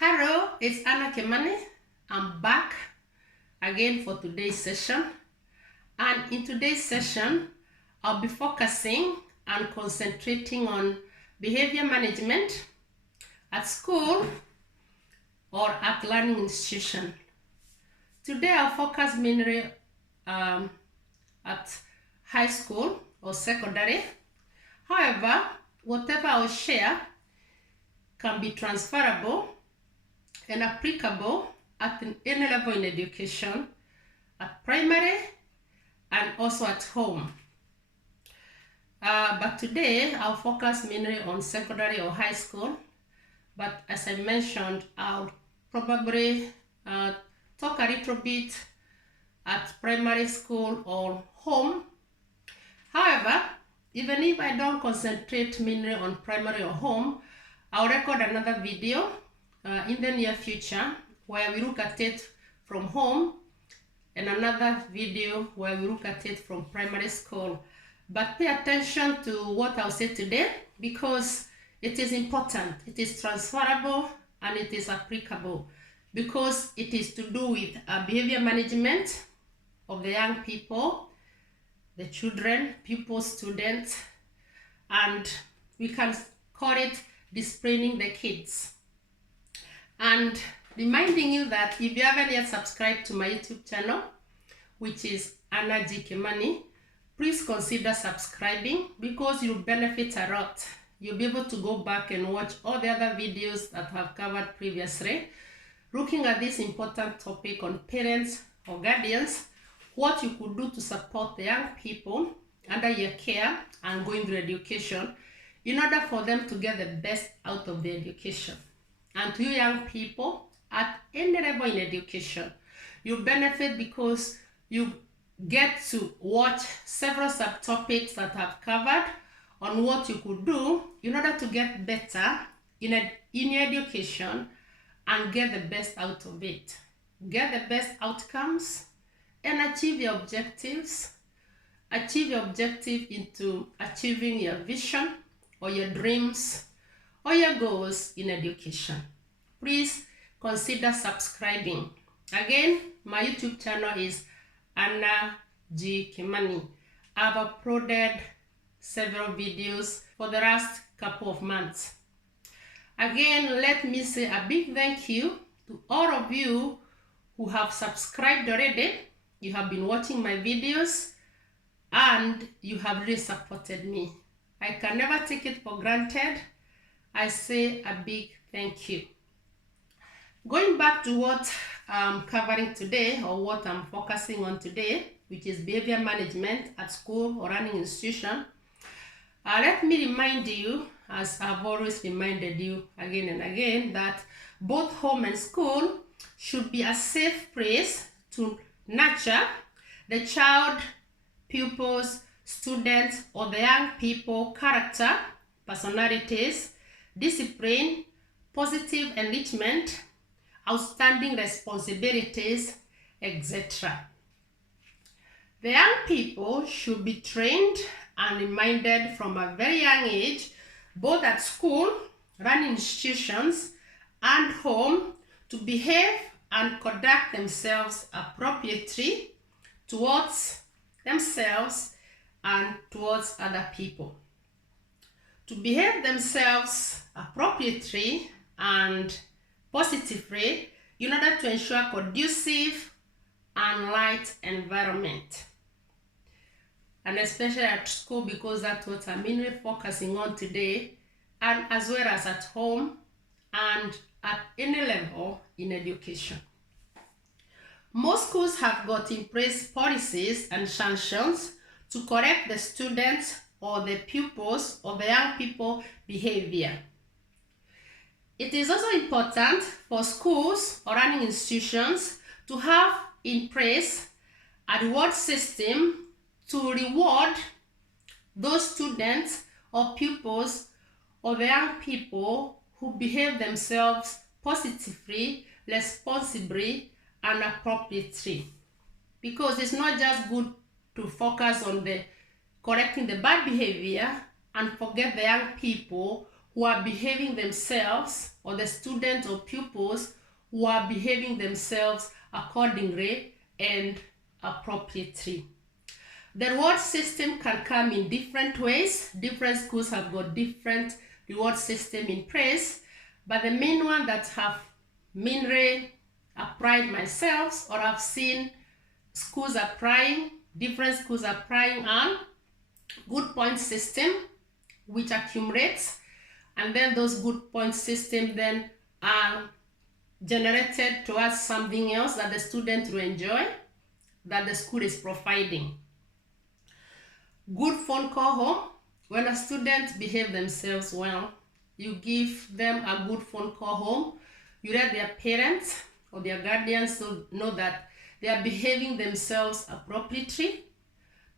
Hello, it's Anna Kemani. I'm back again for today's session. And in today's session, I'll be focusing and concentrating on behavior management at school or at learning institution. Today, I'll focus mainly at high school or secondary. However, whatever I'll share can be transferable and applicable at any level in education, at primary and also at home. But today I'll focus mainly on secondary or high school. But as I mentioned, I'll probably talk a little bit at primary school or home. However, even if I don't concentrate mainly on primary or home, I'll record another video in the near future where we look at it from home and another video where we look at it from primary school. But pay attention to what I'll say today because it is important, it is transferable and it is applicable because it is to do with behavior management of the young people, the children, pupils, students, and we can call it disciplining the kids. And reminding you that if you haven't yet subscribed to my YouTube channel, which is Anna G. Kemani, please consider subscribing because you'll benefit a lot. You'll be able to go back and watch all the other videos that I've covered previously, looking at this important topic on parents or guardians, what you could do to support the young people under your care and going through education in order for them to get the best out of the education. And to you young people at any level in education, you benefit because you get to watch several subtopics that I've covered on what you could do in order to get better in your education and get the best out of it. Get the best outcomes and achieve your objectives. Achieve your objective into achieving your vision or your dreams or your goals in education. Please consider subscribing. Again, my YouTube channel is Anna G. Kemani. I've uploaded several videos for the last couple of months. Again, let me say a big thank you to all of you who have subscribed already. You have been watching my videos and you have really supported me. I can never take it for granted. I say a big thank you. Going back to what I'm covering today or what I'm focusing on today, which is behavior management at school or learning institution, let me remind you, as I've always reminded you again and again, that both home and school should be a safe place to nurture the child, pupils, students, or the young people character, personalities, discipline, positive enrichment, outstanding responsibilities, etc. The young people should be trained and reminded from a very young age, both at school, learning institutions, and home, to behave and conduct themselves appropriately towards themselves and towards other people. To behave themselves appropriately and positively in order to ensure conducive and light environment. And especially at school, because that's what I'm mainly focusing on today, and as well as at home and at any level in education. Most schools have got in place policies and sanctions to correct the students or the pupils or the young people behavior. It is also important for schools or learning institutions to have in place a reward system to reward those students or pupils or the young people who behave themselves positively, responsibly, and appropriately. Because it's not just good to focus on the correcting the bad behavior and forget the young people who are behaving themselves, or the students or pupils who are behaving themselves accordingly and appropriately. The reward system can come in different ways. Different schools have got different reward system in place, but the main one that have mainly applied myself, or I've seen schools applying, different schools applying on good point system, which accumulates, and then those good point system then are generated towards something else that the student will enjoy, that the school is providing. Good phone call home. When a student behave themselves well, you give them a good phone call home. You let their parents or their guardians know that they are behaving themselves appropriately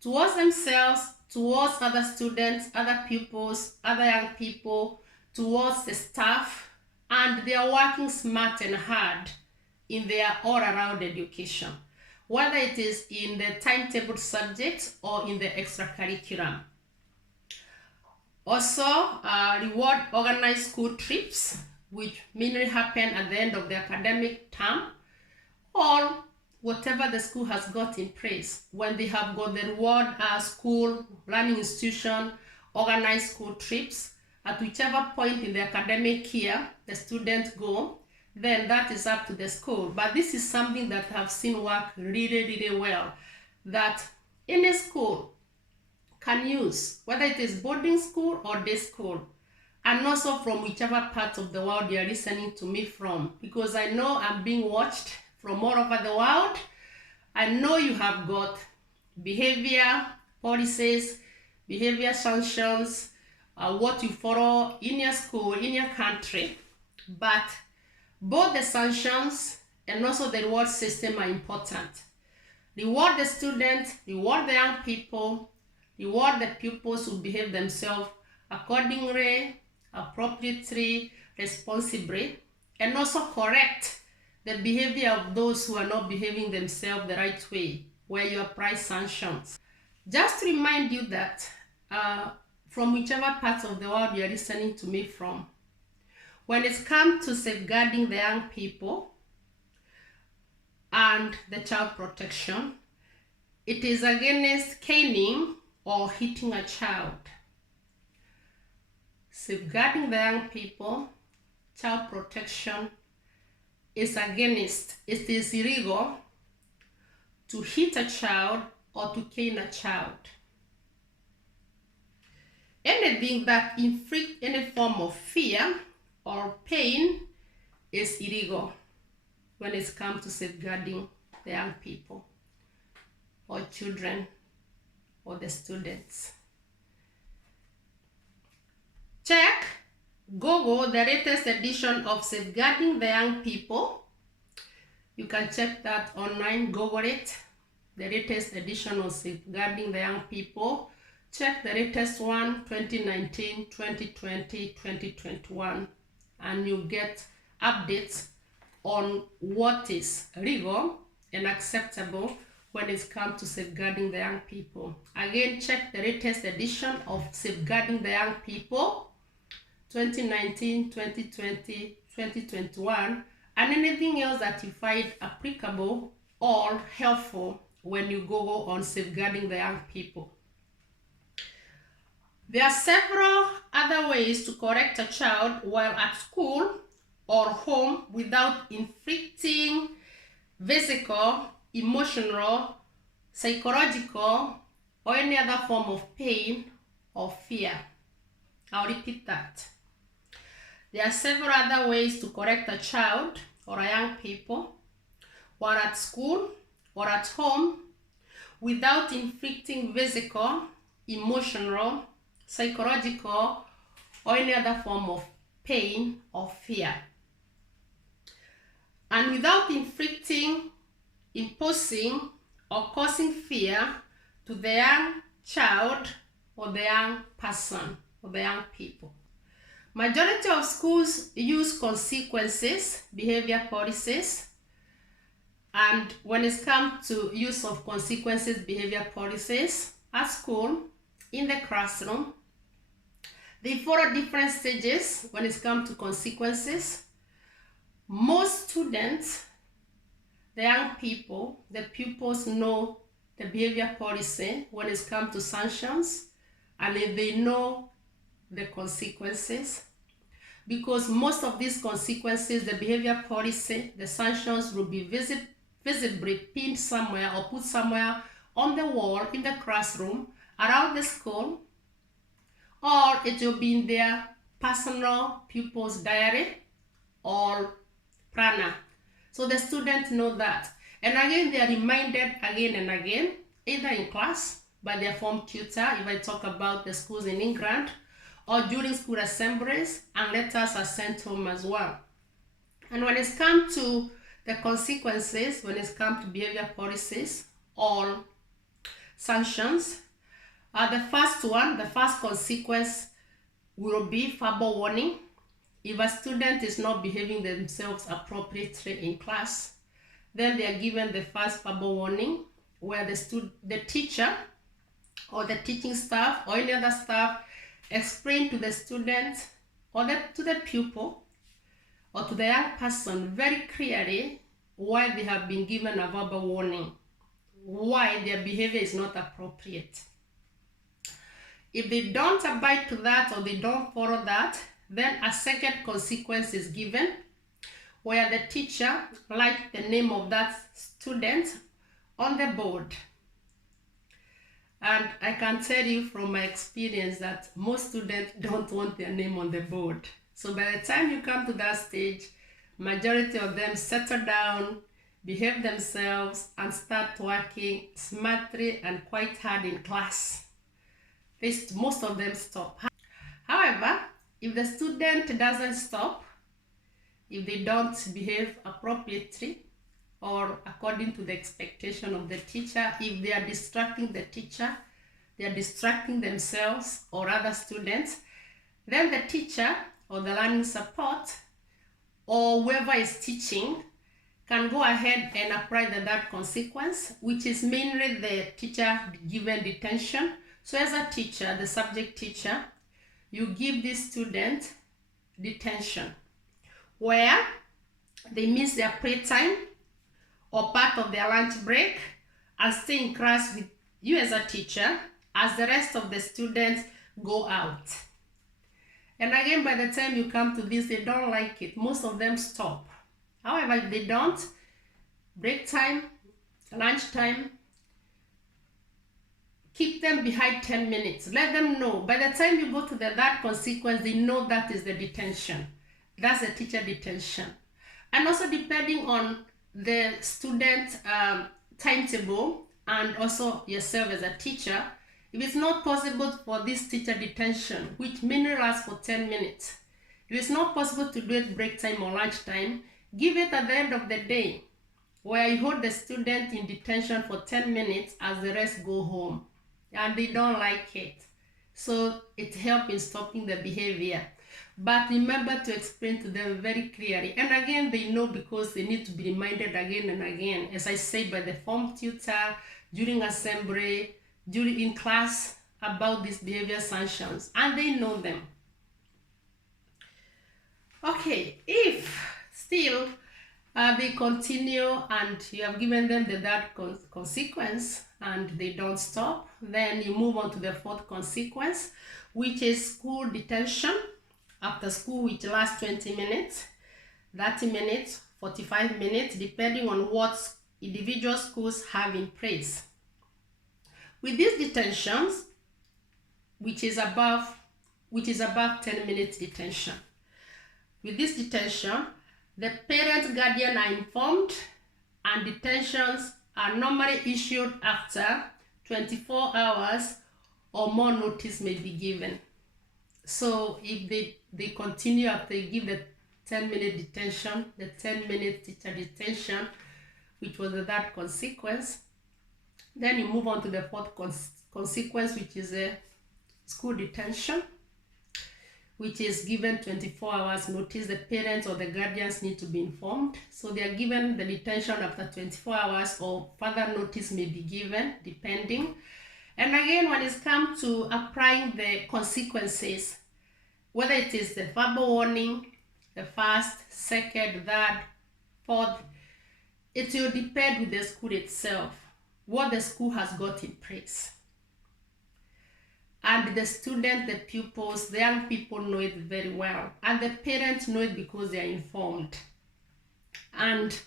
towards themselves, towards other students, other pupils, other young people, towards the staff, and they are working smart and hard in their all-around education, whether it is in the timetable subjects or in the extracurriculum. Also, reward organized school trips, which mainly happen at the end of the academic term, or whatever the school has got in place. When they have got the reward school, learning institution, organized school trips, at whichever point in the academic year the students go, then that is up to the school. But this is something that I've seen work really well, that any school can use, whether it is boarding school or day school, and also from whichever part of the world you're listening to me from, because I know I'm being watched from all over the world. I know you have got behavior policies, behavior sanctions, what you follow in your school, in your country, but both the sanctions and also the reward system are important. Reward the students, reward the young people, reward the pupils who behave themselves accordingly, appropriately, responsibly, and also correct the behavior of those who are not behaving themselves the right way, where you apply sanctions. Just to remind you that from whichever parts of the world you are listening to me from, when it comes to safeguarding the young people and the child protection, it is against caning or hitting a child. Safeguarding the young people, child protection is against, it is illegal to hit a child or to cane a child. Anything that inflicts any form of fear or pain is illegal when it comes to safeguarding the young people or children or the students. Check, Google the latest edition of Safeguarding the Young People. You can check that online, Google it, the latest edition of Safeguarding the Young People. Check the latest one, 2019, 2020, 2021, and you get updates on what is legal and acceptable when it comes to safeguarding the young people. Again, check the latest edition of Safeguarding the Young People, 2019, 2020, 2021, and anything else that you find applicable or helpful when you Google on Safeguarding the Young People. There are several other ways to correct a child while at school or home without inflicting physical, emotional, psychological, or any other form of pain or fear. I'll repeat that. There are several other ways to correct a child or a young people while at school or at home without inflicting physical, emotional, psychological, or any other form of pain or fear. And without inflicting, imposing, or causing fear to the young child or the young person or the young people. Majority of schools use consequences, behavior policies, and when it comes to use of consequences, behavior policies at school, in the classroom, They follow different stages when it comes to consequences. Most students, the young people, the pupils know the behavior policy when it comes to sanctions, and they know the consequences, because most of these consequences, the behavior policy, the sanctions will be visibly pinned somewhere or put somewhere on the wall in the classroom, around the school, or it will be in their personal pupils' diary or planner. So the students know that. And again, they are reminded again and again, either in class by their form tutor, if I talk about the schools in England, or during school assemblies, and letters are sent home as well. And when it's come to the consequences, when it's come to behavior policies or sanctions, the first consequence will be verbal warning. If a student is not behaving themselves appropriately in class, then they are given the first verbal warning, where the teacher or the teaching staff or any other staff explain to the student or to the pupil or to the young person very clearly why they have been given a verbal warning, why their behavior is not appropriate. If they don't abide to that or they don't follow that, then a second consequence is given, where the teacher writes the name of that student on the board. And I can tell you from my experience that most students don't want their name on the board. So by the time you come to that stage, majority of them settle down, behave themselves, and start working smartly and quite hard in class. Most of them stop. However, if the student doesn't stop, if they don't behave appropriately or according to the expectation of the teacher, if they are distracting the teacher, they are distracting themselves or other students, then the teacher or the learning support or whoever is teaching can go ahead and apply the third consequence, which is mainly the teacher given detention. So as a teacher, the subject teacher, you give this student detention, where they miss their playtime or part of their lunch break and stay in class with you as a teacher as the rest of the students go out. And again, by the time you come to this, they don't like it. Most of them stop. However, if they don't, break time, lunch time, keep them behind 10 minutes. Let them know. By the time you go to the third consequence, they know that is the detention. That's the teacher detention. And also depending on the student timetable and also yourself as a teacher, if it's not possible for this teacher detention, which mainly lasts for 10 minutes, if it's not possible to do it break time or lunch time, give it at the end of the day, where you hold the student in detention for 10 minutes as the rest go home. And they don't like it. So it helps in stopping the behavior. But remember to explain to them very clearly. And again, they know because they need to be reminded again and again. As I said, by the form tutor, during assembly, in class, about these behavior sanctions. And they know them. Okay, if still they continue and you have given them the third consequence and they don't stop, then you move on to the fourth consequence, which is school detention after school, which lasts 20 minutes, 30 minutes, 45 minutes, depending on what individual schools have in place. With these detentions, which is above 10 minutes detention. With this detention, the parent guardian are informed, and detentions are normally issued after 24 hours or more notice may be given. So if they continue after they give the 10-minute detention, the 10-minute teacher detention, which was the third consequence, then you move on to the fourth consequence, which is a school detention, which is given 24 hours notice. The parents or the guardians need to be informed. So they are given the detention after 24 hours or further notice may be given, depending. And again, when it's come to applying the consequences, whether it is the verbal warning, the first, second, third, fourth, it will depend with the school itself, what the school has got in place. And the student, the pupils, the young people know it very well. And the parents know it because they are informed. And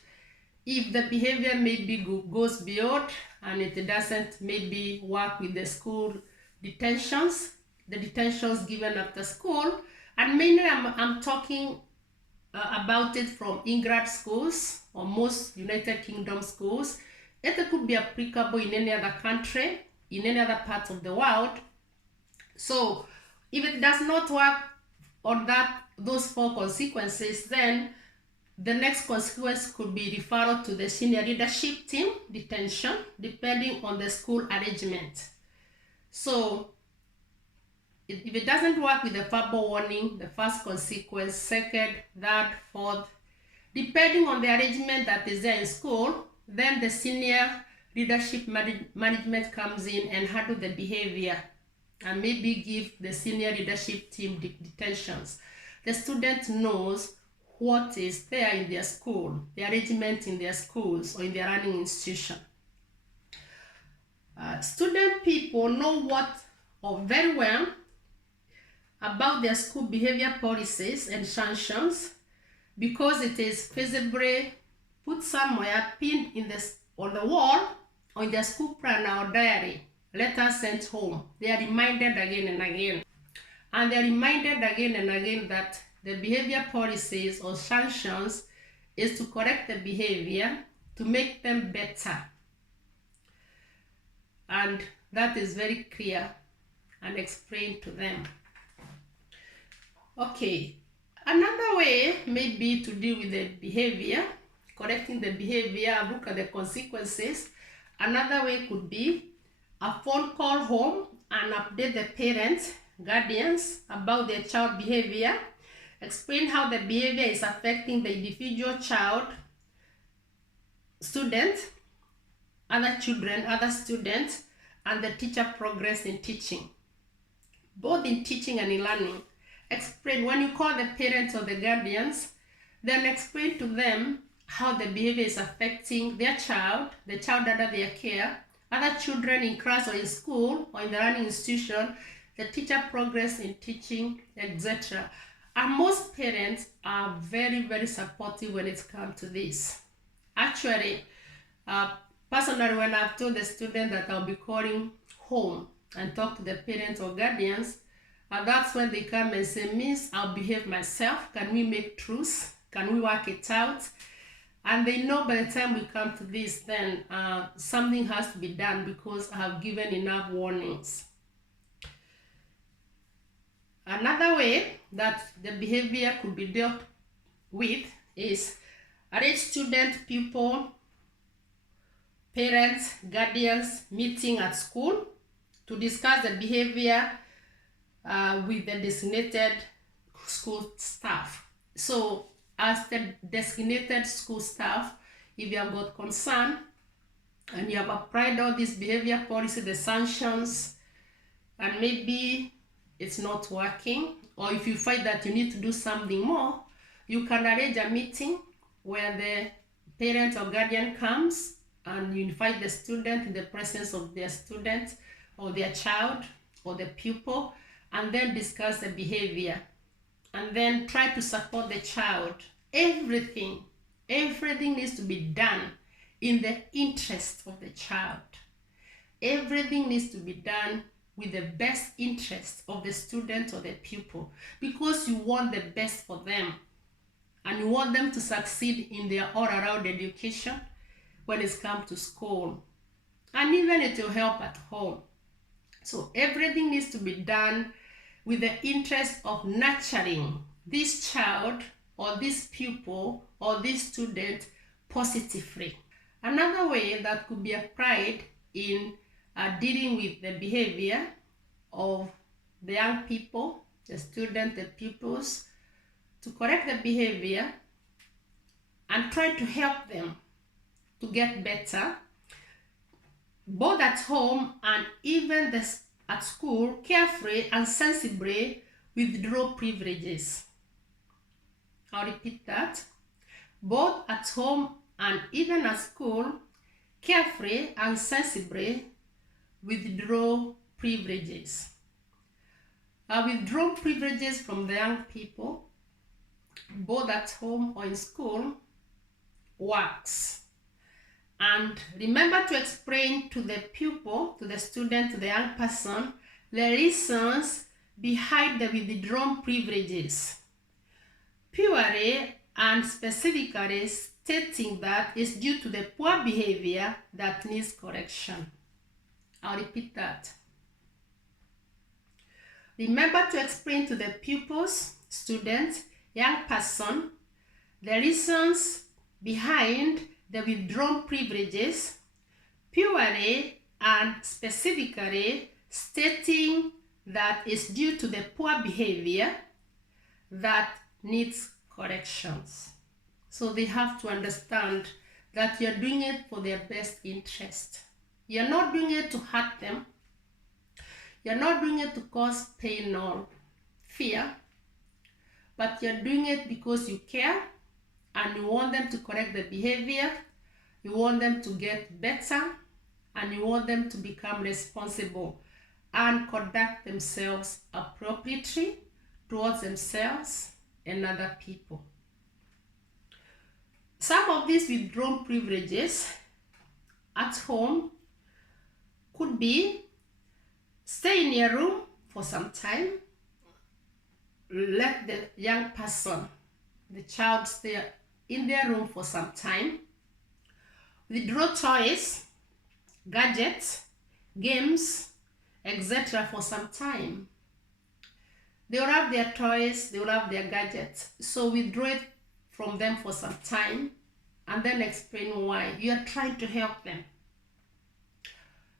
if the behavior maybe goes beyond and it doesn't maybe work with the school detentions, the detentions given after school, and mainly I'm talking about it from England schools or most United Kingdom schools. It could be applicable in any other country, in any other part of the world. So if it does not work on those 4 consequences, then the next consequence could be referral to the senior leadership team, detention, depending on the school arrangement. So if it doesn't work with the verbal warning, the first consequence, second, third, fourth, depending on the arrangement that is there in school, then the senior leadership management comes in and handle the behavior and maybe give the senior leadership team detentions. The student knows what is there in their school, the arrangement in their schools or in their learning institution. Student people know what very well about their school behavior policies and sanctions because it is visibly put somewhere, pinned on the wall or in their school planner or diary, letters sent home. They are reminded again and again. And they are reminded again and again that the behavior policies or sanctions is to correct the behavior, to make them better. And that is very clear and explained to them. Okay, another way may be to deal with the behavior, correcting the behavior, look at the consequences. Another way could be a phone call home and update the parents, guardians about their child behavior, explain how the behavior is affecting the individual child, student, other children, other students, and the teacher progress in teaching, both in teaching and in learning. Explain, when you call the parents or the guardians, then explain to them how the behavior is affecting their child, the child under their care, other children in class or in school or in the learning institution, the teacher progress in teaching, etc. And most parents are very, very supportive when it comes to this. Actually, personally, when I've told the student that I'll be calling home and talk to the parents or guardians, that's when they come and say, Miss, I'll behave myself. Can we make truce? Can we work it out? And they know by the time we come to this, then something has to be done because I have given enough warnings. Another way that the behavior could be dealt with is arrange student, pupil, parents, guardians meeting at school to discuss the behavior with the designated school staff. So as the designated school staff, if you have got concern and you have applied all this behavior policy, the sanctions, and maybe it's not working, or if you find that you need to do something more, you can arrange a meeting where the parent or guardian comes and you invite the student in the presence of their student or their child or the pupil, and then discuss the behavior and then try to support the child. Everything needs to be done in the interest of the child. Everything needs to be done with the best interest of the student or the pupil, because you want the best for them and you want them to succeed in their all-around education when it's come to school, and even it will help at home. So everything needs to be done with the interest of nurturing this child or this pupil or this student positively. Another way that could be applied in dealing with the behavior of the young people, the students, the pupils, to correct the behavior and try to help them to get better, both at home and even at school, carefully and sensibly withdraw privileges. I'll repeat that. Both at home and even at school, carefree and sensibly withdraw privileges. Withdraw privileges from the young people, both at home or in school, works. And remember to explain to the pupil, to the student, to the young person, the reasons behind the withdrawn privileges, purely and specifically stating that it's due to the poor behavior that needs correction. I'll repeat that. Remember to explain to the pupils, student, young person, the reasons behind the withdrawn privileges, purely and specifically stating that it's due to the poor behavior that needs corrections. So they have to understand that you're doing it for their best interest. You're not doing it to hurt them. You're not doing it to cause pain or fear, but you're doing it because you care and you want them to correct the behavior, you want them to get better, and you want them to become responsible and conduct themselves appropriately towards themselves and other people. Some of these withdrawn privileges at home could be stay in your room for some time, let the young person, the child, stay in their room for some time, withdraw toys, gadgets, games, etc. for some time. They will have their toys, they will have their gadgets, so withdraw it from them for some time and then explain why. You are trying to help them.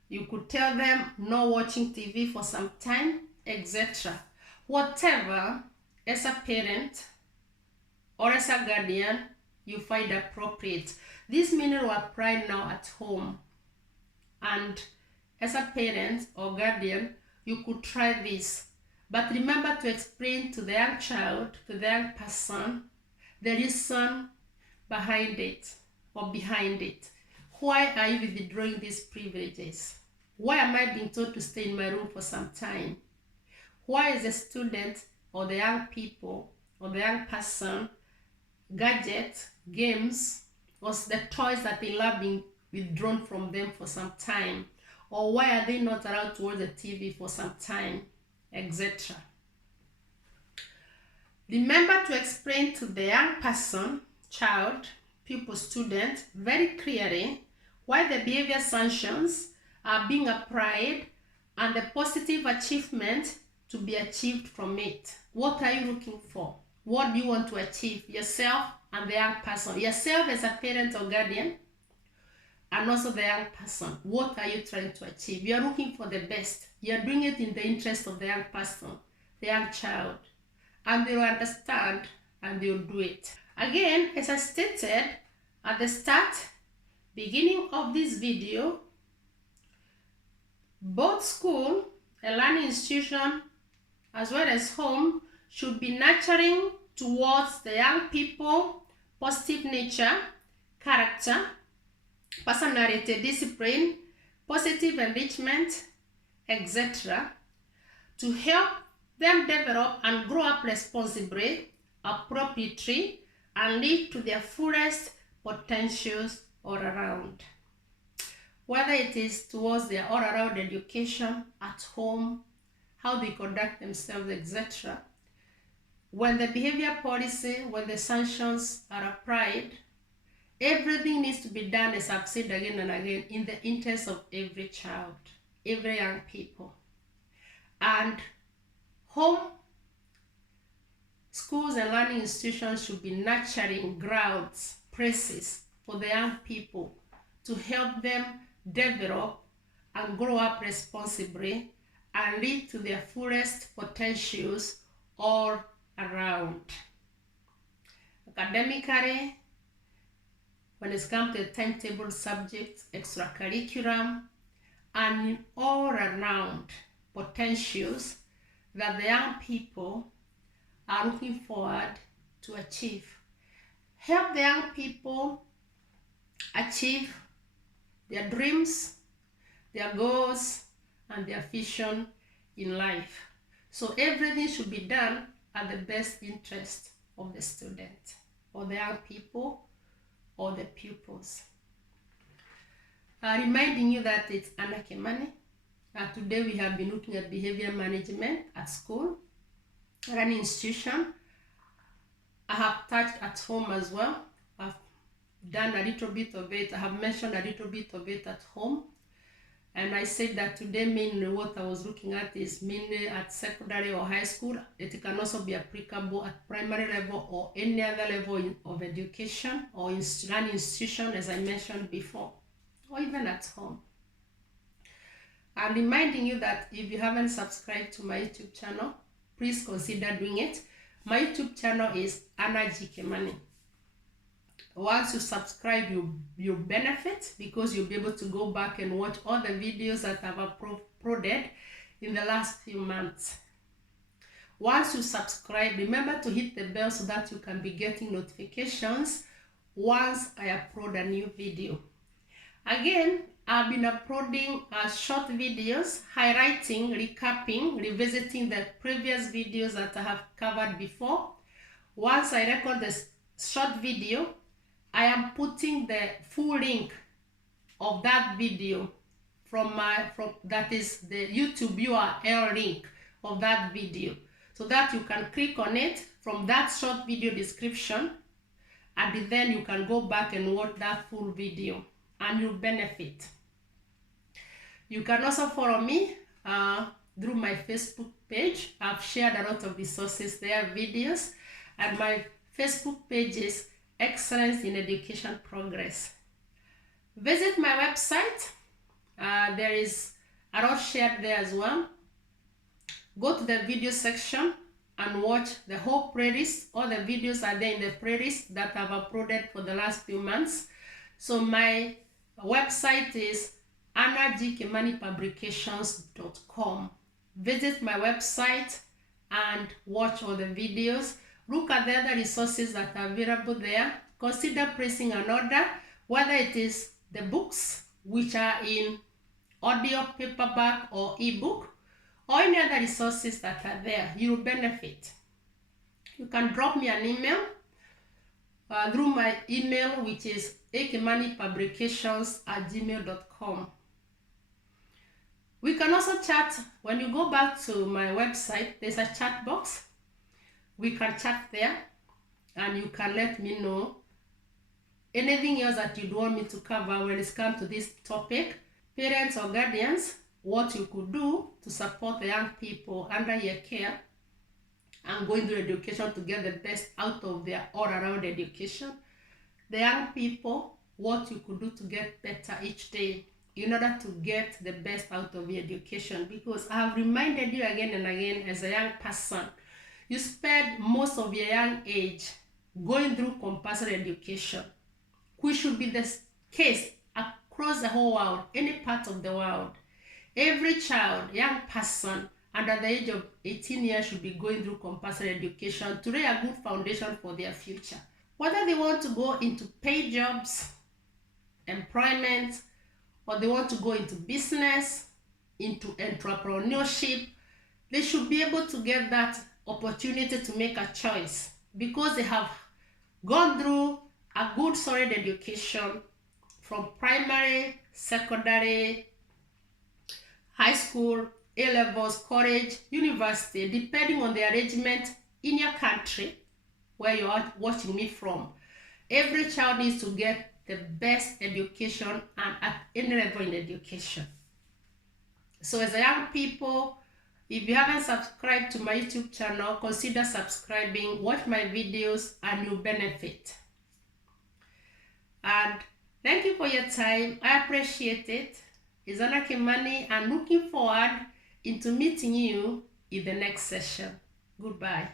You could tell them no watching TV for some time, etc. Whatever, as a parent or as a guardian, you find appropriate. This meaning will apply now at home. And as a parent or guardian, you could try this. But remember to explain to the young child, to the young person, the reason behind it or behind it. Why are you withdrawing these privileges? Why am I being told to stay in my room for some time? Why is the student or the young people or the young person, gadgets, games, or the toys that they love being withdrawn from them for some time? Or why are they not allowed to watch the TV for some time, etc. Remember to explain to the young person, child, pupil, student, very clearly why the behavior sanctions are being applied and the positive achievement to be achieved from it. What are you looking for? What do you want to achieve? Yourself and the young person. Yourself as a parent or guardian, and also the young person. What are you trying to achieve? You're looking for the best. You're doing it in the interest of the young person, the young child. And they'll understand and they'll do it. Again, as I stated at the start, beginning of this video, both school and learning institution as well as home should be nurturing towards the young people positive nature, character, personality, discipline, positive enrichment, etc. to help them develop and grow up responsibly, appropriately, and lead to their fullest potentials all around. Whether it is towards their all-around education, at home, how they conduct themselves, etc. When the behavior policy, when the sanctions are applied, everything needs to be done, as I've said again and again, in the interest of every child, every young people. And home, schools and learning institutions should be nurturing grounds, places for the young people to help them develop and grow up responsibly and lead to their fullest potentials all around. Academically, when it comes to the timetable subjects, extracurriculum, and all around potentials, that the young people are looking forward to achieve. Help the young people achieve their dreams, their goals, and their vision in life. So everything should be done at the best interest of the student, or the young people, or the pupils. Reminding you that it's Anna Kimani. Today we have been looking at behavior management at school, at an institution. I have touched at home as well. I've done a little bit of it. I have mentioned a little bit of it at home. And I said that today mainly what I was looking at is mainly at secondary or high school. It can also be applicable at primary level or any other level of education or in an institution, as I mentioned before, or even at home. I'm reminding you that if you haven't subscribed to my YouTube channel, please consider doing it. My YouTube channel is Anna G. Kimani. Once you subscribe, you benefit because you'll be able to go back and watch all the videos that I've uploaded in the last few months. Once you subscribe, remember to hit the bell so that you can be getting notifications once I upload a new video. Again, I've been uploading short videos, highlighting, recapping, revisiting the previous videos that I have covered before. Once I record this short video, I am putting the full link of that video from that is the YouTube URL link of that video, so that you can click on it from that short video description, and then you can go back and watch that full video and you'll benefit. You can also follow me through my Facebook page. I've shared a lot of resources there, videos, and my Facebook page is Excellence in Education Progress. Visit my website. There is a lot shared there as well. Go to the video section and watch the whole playlist. All the videos are there in the playlist that I've uploaded for the last few months. So my website is annagkimanipublications.com. Visit my website and watch all the videos. Look at the other resources that are available there. Consider placing an order, whether it is the books, which are in audio, paperback, or ebook, or any other resources that are there. You will benefit. You can drop me an email through my email, which is akimanipublications@gmail.com. We can also chat. When you go back to my website, there's a chat box. We can chat there, and you can let me know anything else that you'd want me to cover when it comes to this topic. Parents or guardians, what you could do to support the young people under your care and going through education to get the best out of their all-around education. The young people, what you could do to get better each day in order to get the best out of your education. Because I have reminded you again and again, as a young person, you spend most of your young age going through compulsory education, which should be the case across the whole world, any part of the world. Every child, young person under the age of 18 years should be going through compulsory education to lay a good foundation for their future. Whether they want to go into paid jobs, employment, or they want to go into business, into entrepreneurship, they should be able to get that opportunity to make a choice because they have gone through a good solid education from primary, secondary, high school, A-levels, college, university, depending on the arrangement in your country where you are watching me from. Every child needs to get the best education and at any level in education. So as a young people, if you haven't subscribed to my YouTube channel, consider subscribing, watch my videos, and you'll benefit. And thank you for your time. I appreciate it. It's Anna Kimani, and looking forward into meeting you in the next session. Goodbye.